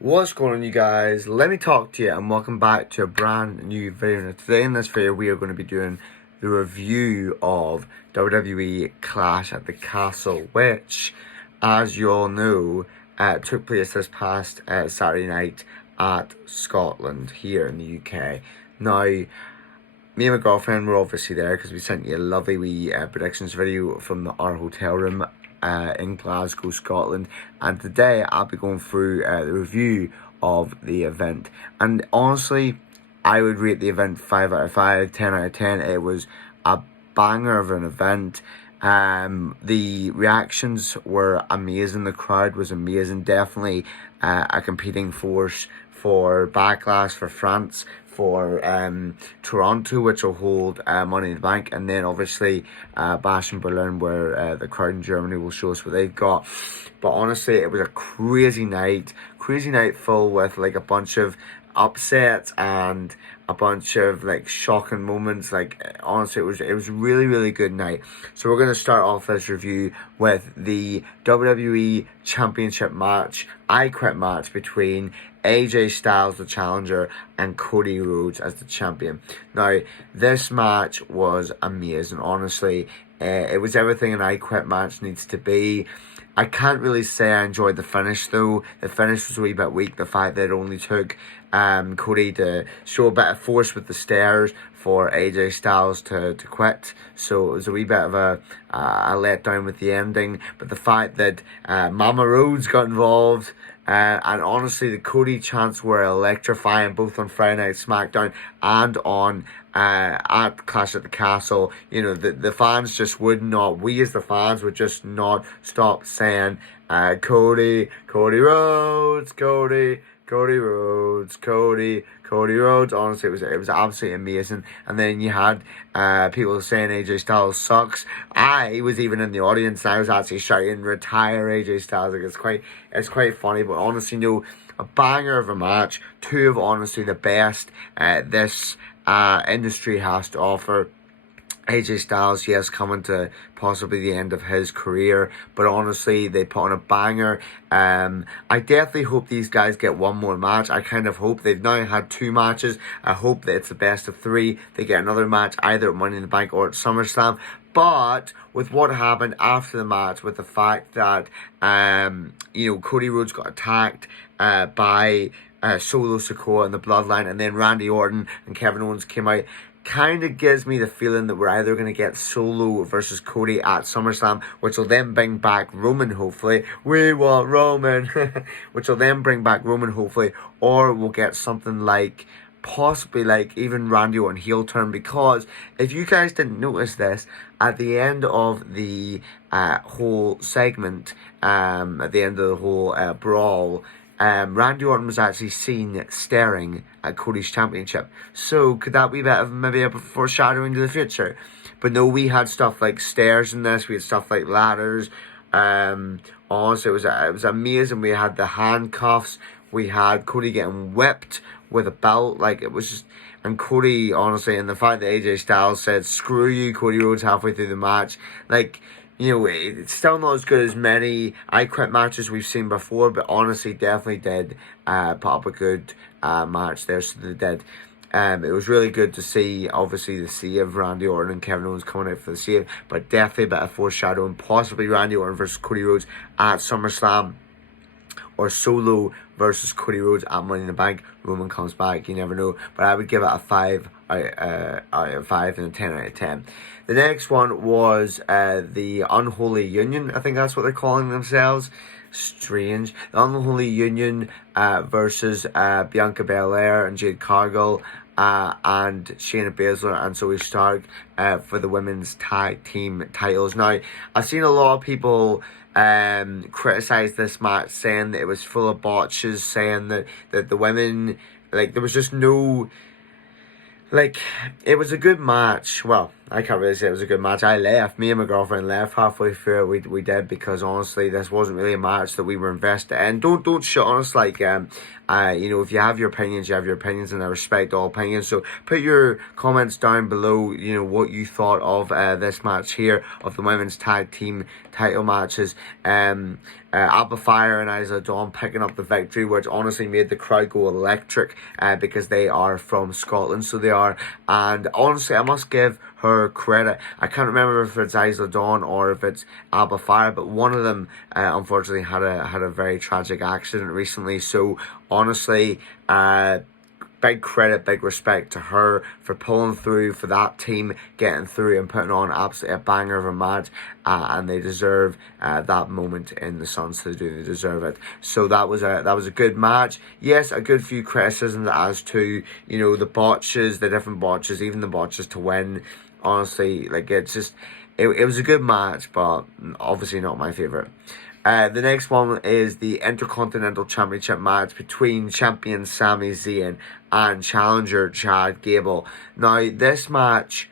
What's going on, you guys? Let me talk to you and welcome back to a brand new video. Now, today in this video we are going to be doing the review of WWE Clash at the Castle, which, as you all know, took place this past Saturday night at Scotland here in the UK. Now, me and my girlfriend were obviously there because we sent you a lovely wee predictions video from our hotel room in Glasgow, Scotland, and today I'll be going through the review of the event. And honestly, I would rate the event 5 out of 5, 10 out of 10. It was a banger of an event. The reactions were amazing. The crowd was amazing. Definitely a competing force for Backlash, for France, for Toronto, which will hold Money in the Bank, and then obviously Bash in Berlin, where the crowd in Germany will show us what they've got. But honestly, it was a crazy night full with like a bunch of upsets and a bunch of like shocking moments. Like honestly, it was really good night. So we're gonna start off this review with the WWE Championship match, I Quit match between AJ Styles, the challenger, and Cody Rhodes as the champion. Now, this match was amazing, honestly. It was everything an I Quit match needs to be. I can't really say I enjoyed the finish, though. The finish was a wee bit weak. The fact that it only took Cody to show a bit of force with the stairs for AJ Styles to quit. So it was a wee bit of a letdown with the ending. But the fact that Mama Rhodes got involved, and honestly, the Cody chants were electrifying, both on Friday Night SmackDown and on at Clash at the Castle. You know, the fans just would not, we as the fans would just not stop saying, Cody Rhodes, Cody Rhodes, Cody Rhodes. Honestly, it was absolutely amazing. And then you had people saying AJ Styles sucks. I was even in the audience. I was actually shouting, "Retire AJ Styles!" Like it's quite funny. But honestly, no, a banger of a match. Two of honestly the best this industry has to offer. AJ Styles, yes, coming to possibly the end of his career, but honestly, they put on a banger. I definitely hope these guys get one more match. I kind of hope they've now had 2 matches. I hope that it's the best of 3. They get another match either at Money in the Bank or at SummerSlam. But with what happened after the match, with the fact that Cody Rhodes got attacked by Solo Sikoa and the Bloodline, and then Randy Orton and Kevin Owens came out, kind of gives me the feeling that we're either going to get Solo versus Cody at SummerSlam, which will then bring back Roman, hopefully. We want Roman! Which will then bring back Roman, hopefully. Or we'll get something like, possibly like even Randy Orton heel turn, because if you guys didn't notice this, at the end of the whole segment, at the end of the whole brawl, Randy Orton was actually seen staring at Cody's championship. So could that be maybe a foreshadowing to the future? But no, we had stuff like stairs in this. We had stuff like ladders. Also, it was amazing. We had the handcuffs. We had Cody getting whipped with a belt. Like, it was just... And Cody, honestly, and the fact that AJ Styles said, "Screw you, Cody Rhodes," halfway through the match. Like, you know, it's still not as good as many I Quit matches we've seen before, but honestly, definitely did put up a good match there, so they did. It was really good to see, obviously, the save, Randy Orton and Kevin Owens coming out for the save, but definitely a bit of foreshadowing, possibly Randy Orton versus Cody Rhodes at SummerSlam, or Solo versus Cody Rhodes at Money in the Bank. Roman comes back, you never know. But I would give it a 5 out of 5 and a 10 out of 10. The next one was the Unholy Union. I think that's what they're calling themselves. Strange. The Unholy Union versus Bianca Belair and Jade Cargill and Shayna Baszler and Zoe Stark for the women's tag team titles. Now, I've seen a lot of people criticise this match, saying that it was full of botches, saying that the women, like, there was just no... Like, it was a good match. Well, I can't really say it was a good match. I left. Me and my girlfriend left halfway through it. We did, because honestly, this wasn't really a match that we were invested in. Don't shit on us. Like, You know, if you have your opinions, you have your opinions, and I respect all opinions. So put your comments down below, you know, what you thought of this match here, of the women's tag team title matches. Alba Fire and Isla Dawn picking up the victory, which honestly made the crowd go electric, because they are from Scotland, so they are. And honestly, I must give her credit. I can't remember if it's Isla Dawn or if it's Alba Fire, but one of them unfortunately had a very tragic accident recently. So honestly, big credit, big respect to her for pulling through, for that team getting through and putting on absolutely a banger of a match, and they deserve that moment in the sun. So they deserve it. So that was a good match. Yes, a good few criticisms as to, you know, the botches, the different botches, even the botches to win. Honestly, like, it's just, it was a good match, but obviously not my favourite. The next one is the Intercontinental Championship match between champion Sami Zayn and challenger Chad Gable. Now, this match,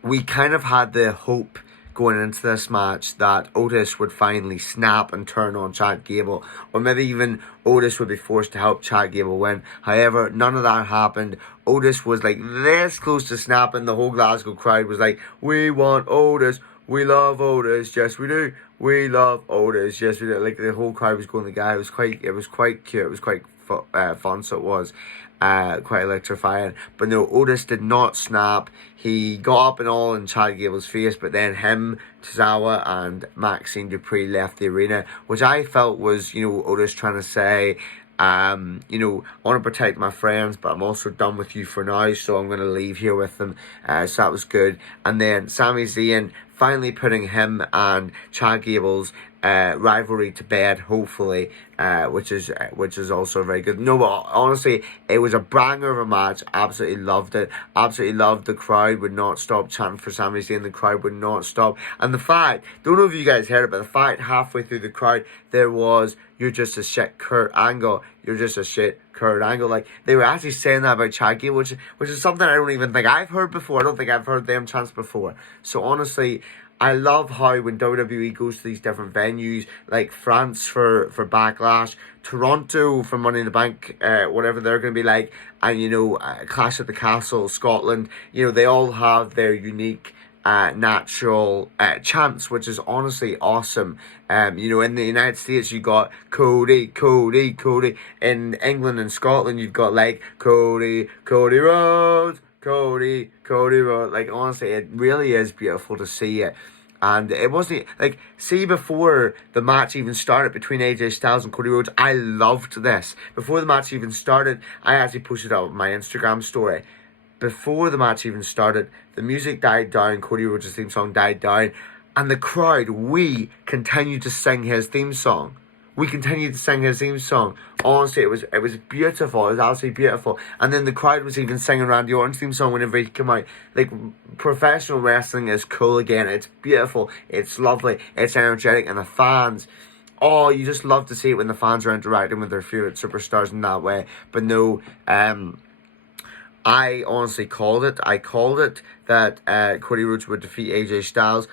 we kind of had the hope going into this match that Otis would finally snap and turn on Chad Gable, or maybe even Otis would be forced to help Chad Gable win. However, none of that happened. Otis was like this close to snapping. The whole Glasgow crowd was like, "We want Otis. We love Otis. Yes, we do. We love Otis. Yes, we do." Like, the whole crowd was going the guy. It was quite cute. It was quite fun. So it was quite electrifying. But no, Otis did not snap. He got up and all in Chad Gable's face, but then him, Tozawa, and Maxine Dupree left the arena, which I felt was, you know, Otis trying to say, you know, I want to protect my friends, but I'm also done with you for now, so I'm going to leave here with them. So that was good. And then Sami Zayn finally putting him and Chad Gable's rivalry to bed, hopefully, which is also very good. No, but honestly, it was a banger of a match. Absolutely loved it. Absolutely loved. The crowd would not stop chanting for Sami Zayn. The crowd would not stop. And the fact, don't know if you guys heard it, but the fact halfway through the crowd there was, "You're just a shit Kurt Angle. You're just a shit Kurt Angle." Like, they were actually saying that about Chad Gable, which is something I don't even think I've heard before. I don't think I've heard them chants before. So honestly, I love how when WWE goes to these different venues, like France for Backlash, Toronto for Money in the Bank, whatever they're going to be like, and, you know, Clash at the Castle, Scotland, you know, they all have their unique natural chants, which is honestly awesome. You know, in the United States, you got Cody, Cody, Cody. In England and Scotland, you've got like Cody, Cody Rhodes, Cody, Cody Rhodes. Like, honestly, it really is beautiful to see it. And it wasn't, like, see, before the match even started between AJ Styles and Cody Rhodes, I loved this. Before the match even started, I actually posted out my Instagram story. Before the match even started, the music died down, Cody Rhodes' theme song died down, and the crowd, we continued to sing his theme song. We continued to sing his theme song. Honestly, it was beautiful. It was absolutely beautiful. And then the crowd was even singing Randy Orton's theme song whenever he came out. Like, professional wrestling is cool again. It's beautiful. It's lovely. It's energetic. And the fans, oh, you just love to see it when the fans are interacting with their favourite superstars in that way. But no, I honestly called it. I called it that Cody Rhodes would defeat AJ Styles.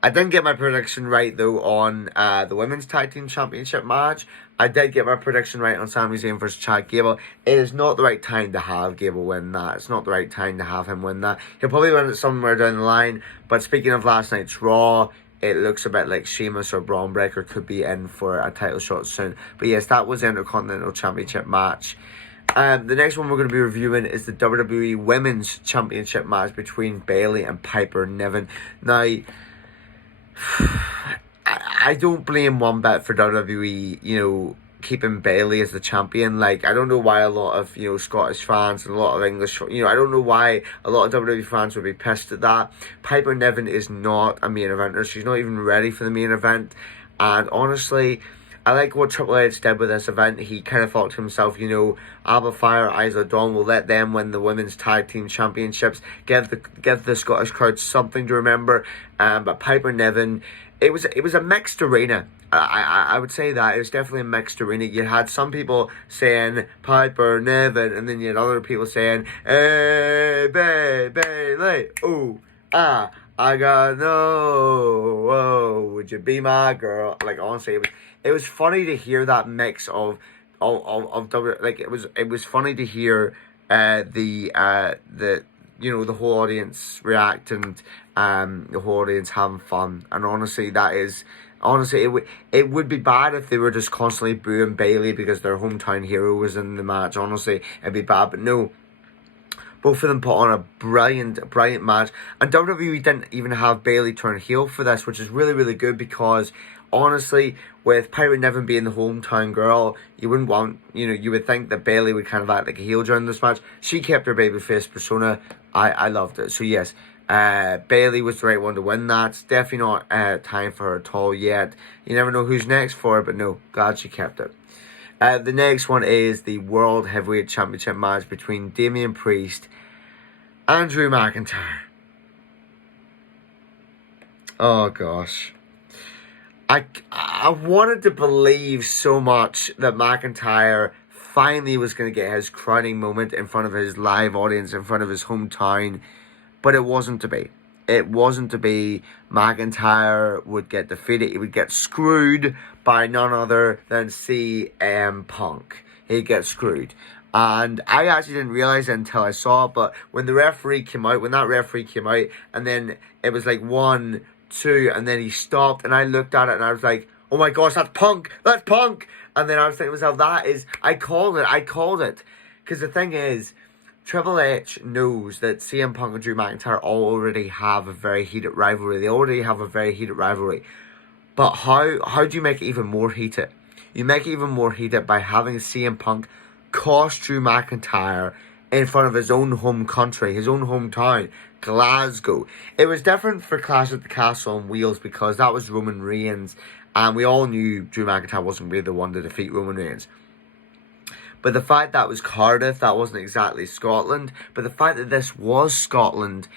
I didn't get my prediction right, though, on the Women's Tag Team Championship match. I did get my prediction right on Sami Zayn versus Chad Gable. It is not the right time to have Gable win that. It's not the right time to have him win that. He'll probably win it somewhere down the line. But speaking of last night's Raw, it looks a bit like Sheamus or Braun Breaker could be in for a title shot soon. But yes, that was the Intercontinental Championship match. The next one we're going to be reviewing is the WWE Women's Championship match between Bayley and Piper Niven. Now, I don't blame one bit for WWE, you know, keeping Bayley as the champion. Like, I don't know why a lot of, you know, Scottish fans and a lot of English, you know, I don't know why a lot of WWE fans would be pissed at that. Piper Niven is not a main eventer. She's not even ready for the main event. And honestly, I like what Triple H did with this event. He kind of thought to himself, you know, Alba Fire, Isla Dawn, will let them win the Women's Tag Team Championships, give the Scottish crowd something to remember. But Piper Niven, it was a mixed arena. I would say that it was definitely a mixed arena. You had some people saying Piper Niven, and then you had other people saying, "Hey, Bayley, ooh, ah, I gotta know, oh, would you be my girl?" Like, honestly, it was funny to hear that mix of like it was funny to hear the the whole audience react, and the whole audience having fun. And honestly, it would be bad if they were just constantly booing Bayley because their hometown hero was in the match. Honestly, it'd be bad. But no, both of them put on a brilliant match. And WWE didn't even have Bayley turn heel for this, which is really, really good, because honestly, with Pirate Niven being the hometown girl, you wouldn't want, you would think that Bayley would kind of act like a heel during this match. She kept her babyface persona. I loved it. So yes, Bayley was the right one to win that. It's definitely not time for her at all yet. You never know who's next for her, but no, glad she kept it. The next one is the World Heavyweight Championship match between Damian Priest and Drew McIntyre. Oh gosh. I wanted to believe so much that McIntyre finally was going to get his crowning moment in front of his live audience, in front of his hometown, but it wasn't to be. It wasn't to be. McIntyre would get defeated. He would get screwed by none other than CM Punk. He'd get screwed. And I actually didn't realise it until I saw it, but when that referee came out, and then it was like 1, 2, and then he stopped, and I looked at it and I was like, oh my gosh, that's Punk! That's Punk! And then I was thinking to myself, I called it. Because the thing is, Triple H knows that CM Punk and Drew McIntyre already have a very heated rivalry. But how do you make it even more heated? You make it even more heated by having CM Punk cost Drew McIntyre in front of his own home country, his own hometown, Glasgow. It was different for Clash at the Castle on Wheels because that was Roman Reigns, and we all knew Drew McIntyre wasn't really the one to defeat Roman Reigns. But the fact that was Cardiff, that wasn't exactly Scotland, but the fact that this was Scotland,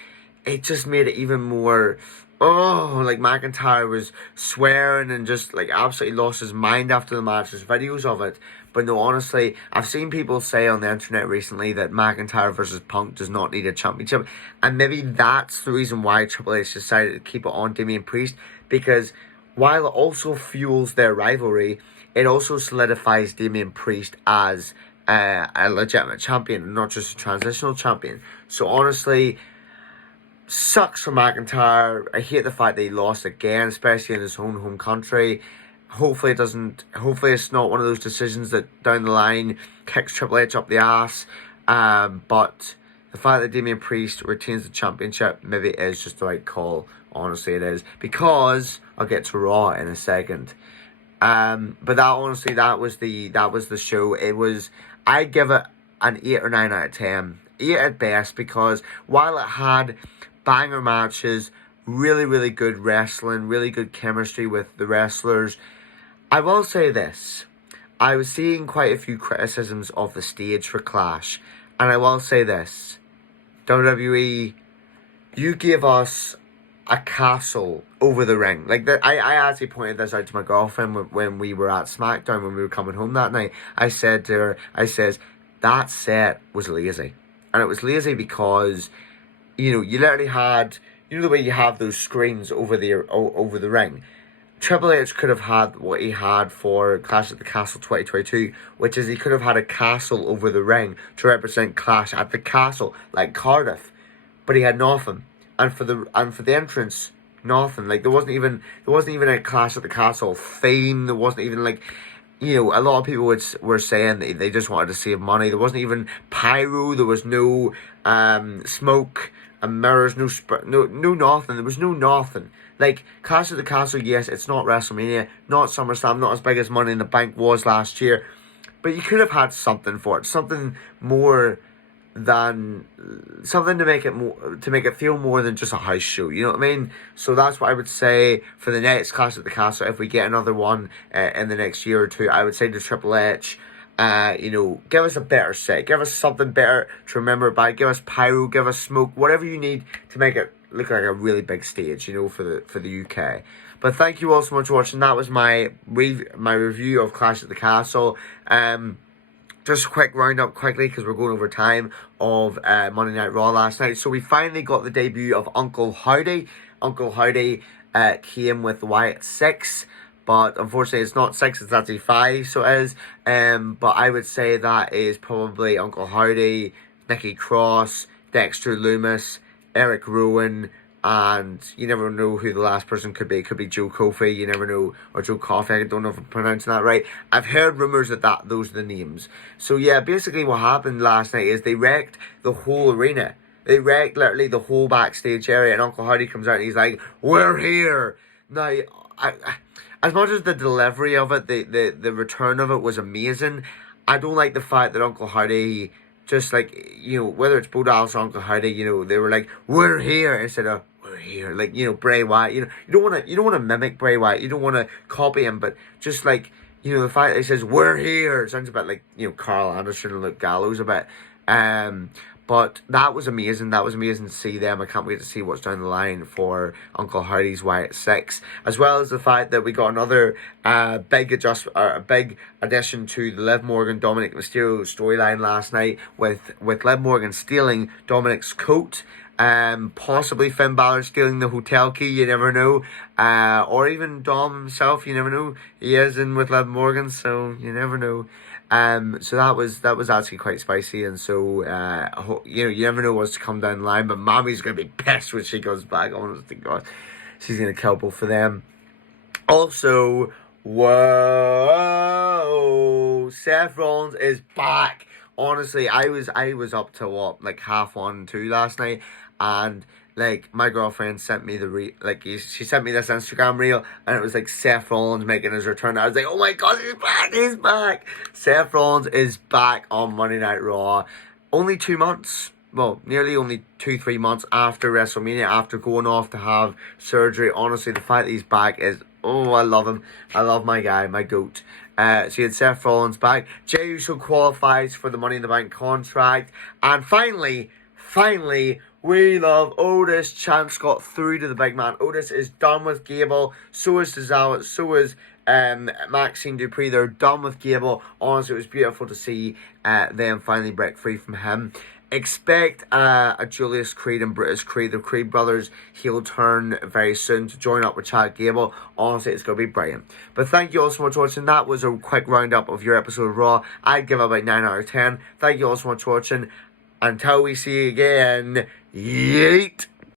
it just made it even more, like McIntyre was swearing and just like absolutely lost his mind after the match. There's videos of it. But no, honestly, I've seen people say on the internet recently that McIntyre versus Punk does not need a championship. And maybe that's the reason why Triple H decided to keep it on Damian Priest, because while it also fuels their rivalry, it also solidifies Damian Priest as a legitimate champion, not just a transitional champion. So honestly, sucks for McIntyre. I hate the fact that he lost again, especially in his own home country. Hopefully it's not one of those decisions that down the line kicks Triple H up the ass. But the fact that Damian Priest retains the championship, maybe it is just the right call. Honestly, it is, because I'll get to Raw in a second. But that was the show. I give it an 8 or 9 out of 10. 8 at best, because while it had banger matches, really, really good wrestling, really good chemistry with the wrestlers, I will say this. I was seeing quite a few criticisms of the stage for Clash, and I will say this. WWE, you gave us a castle over the ring. Like I actually pointed this out to my girlfriend when we were at SmackDown, when we were coming home that night. I said to her, that set was lazy. And it was lazy because, you literally had, the way you have those screens over the ring. Triple H could have had what he had for Clash at the Castle 2022, which is he could have had a castle over the ring to represent Clash at the Castle, like Cardiff. But he had nothing. And for the entrance, nothing. Like there wasn't even a Clash at the Castle theme. There wasn't even like, a lot of people were saying that they just wanted to save money. There wasn't even pyro. There was no smoke and mirrors. No nothing. There was no nothing. Like Clash at the Castle, yes, it's not WrestleMania, not SummerSlam, not as big as Money in the Bank was last year, but you could have had something for it, something more than something to make it feel more than just a house show. You know what I mean? So that's what I would say for the next Clash at the Castle. If we get another one in the next year or two, I would say to Triple H, give us a better set, give us something better to remember by, give us pyro, give us smoke, whatever you need to make it look like a really big stage, for the UK. But thank you all so much for watching. That was my review of Clash at the Castle. Just a quick roundup quickly, because we're going over time, of Monday Night Raw last night. So we finally got the debut of Uncle Howdy. Uncle Howdy came with Wyatt Six, but unfortunately it's not 6, it's actually 5, so it is. But I would say that is probably Uncle Howdy, Nikki Cross, Dexter Loomis, Eric Rowan, and you never know who the last person could be. It could be Joe Kofi, you never know, or Joe Coffey, I don't know if I'm pronouncing that right. I've heard rumours that those are the names. So yeah, basically what happened last night is they wrecked the whole arena. They wrecked literally the whole backstage area, and Uncle Howdy comes out and he's like, "We're here!" Now, as much as the delivery of it, the return of it was amazing, I don't like the fact that Uncle Howdy, just like, whether it's Bo Dallas or Uncle Howdy, they were like, "We're here," instead of "We're here." Like, Bray Wyatt, you don't want to mimic Bray Wyatt, you don't want to copy him, but just like, the fact that he says "We're here" sounds a bit like, Carl Anderson and Luke Gallows a bit. But that was amazing. That was amazing to see them. I can't wait to see what's down the line for Uncle Howdy's Wyatt 6. As well as the fact that we got another big addition to the Liv Morgan Dominic Mysterio storyline last night with Liv Morgan stealing Dominic's coat. Possibly Finn Balor stealing the hotel key, you never know. Or even Dom himself, you never know. He is in with Liv Morgan, so you never know. So that was actually quite spicy, and so you never know what's to come down the line. But Mommy's gonna be pissed when she goes back. Honest to God, she's gonna kill both of them. Also, whoa, Seth Rollins is back. Honestly, I was up to what, like 1:30 last night, and like my girlfriend sent me she sent me this Instagram reel, and it was like Seth Rollins making his return. I was like, oh my God, he's back. Seth Rollins is back on Monday Night Raw. Only 2 months, well, nearly only 2-3 months after WrestleMania, after going off to have surgery. Honestly, the fact that he's back is, oh, I love him. I love my guy, my GOAT. So you had Seth Rollins back. Jey Uso qualifies for the Money in the Bank contract. And finally, we love Otis. Chance got through to the big man. Otis is done with Gable. So is Cesaro. So is Maxine Dupree. They're done with Gable. Honestly, it was beautiful to see them finally break free from him. Expect a Julius Creed and Brutus Creed, the Creed brothers, heel turn very soon to join up with Chad Gable. Honestly, it's going to be brilliant. But thank you all so much for watching. That was a quick roundup of your episode of Raw. I'd give it about 9 out of 10. Thank you all so much for watching. Until we see you again, yeet!